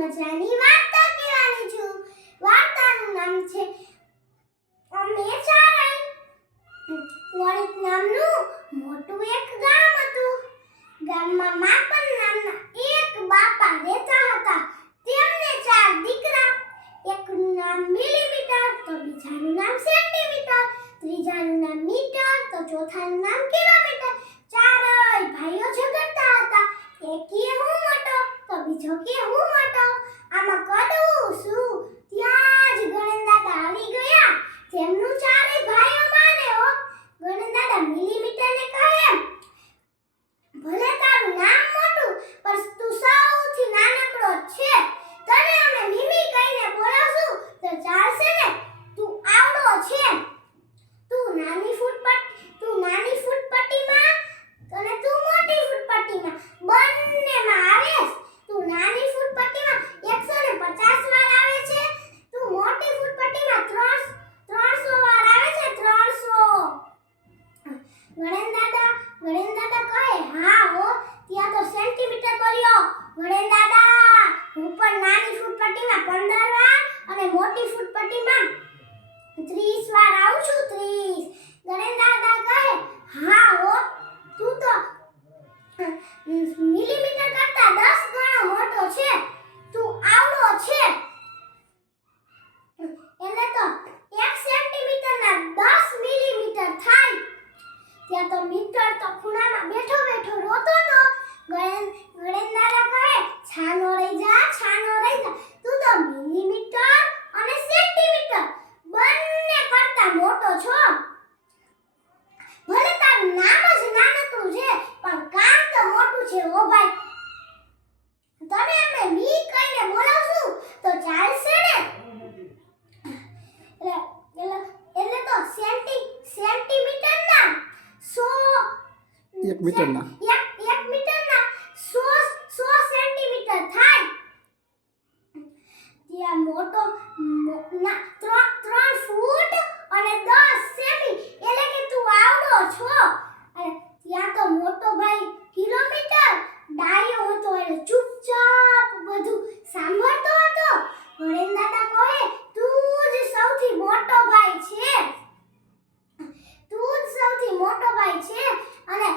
મજાની વાર્તા કહેવાની છું. વાર્તાનું નામ છે અમે નામનું મોટું એક ગામ હતું. ગામમાં માપન નામના એક બાપા રહેતા હતા. તેમને ચાર દીકરા. એકનું નામ મિલીમીટર, તો બીજાનું નામ સેન્ટીમીટર, ત્રીજાનું નામ મીટર, તો ચોથાનું નામ કિલોમીટર. ચારેય ભાઈઓ ઝઘડતા હતા. એક કે હું મોટો, તો બીજો કે હું I'm a to ગણેન દાદા, હું પણ નાની ફૂટપટ્ટીમાં 15 વાર અને મોટી ફૂટપટ્ટીમાં 30 વાર આવું છું 30 ગણેન દાદા કહે, હા હો, તું તો, મિલીમીટર કરતા દસ ગણો મોટો છે. તું આવડો છે. એટલે તો 1 સેન્ટીમીટરના દસ મિલીમીટર થાય. ત્યાં તો મીટર તો ખૂણામાં બેઠો બેઠો રોતો તો ગણેન ગણેન દાદા કહે છાનો રહી જા છાનો રહી જા તું તો મિલીમીટર અને સેન્ટીમીટર બંને કરતા મોટો છો ભલે તારું નામ જ નાનકડું છે પણ કામ તો મોટું છે ઓ ભાઈ તને અમે મી કહીને બોલાવશું તો ચાલશે ને એટલે એટલે એટલે તો સેન્ટી સેન્ટીમીટરના સો એક મીટરના. એક મીટરના. સો સો સેન્ટીમીટર થાય. ત્યાં મોટો ના, ત્રણ ત્રણ ફૂટ અને દસ સેમી. એટલે કે તું આવડો છો. અને ત્યાં તો મોટો ભાઈ કિલોમીટર. ડાયો હતો એટલે ચૂપચાપ બધું સાંભળતો હતો. ગણેશ દાદા કહે, તું જ સૌથી મોટો ભાઈ છે. તું જ સૌથી મોટો ભાઈ છે. અને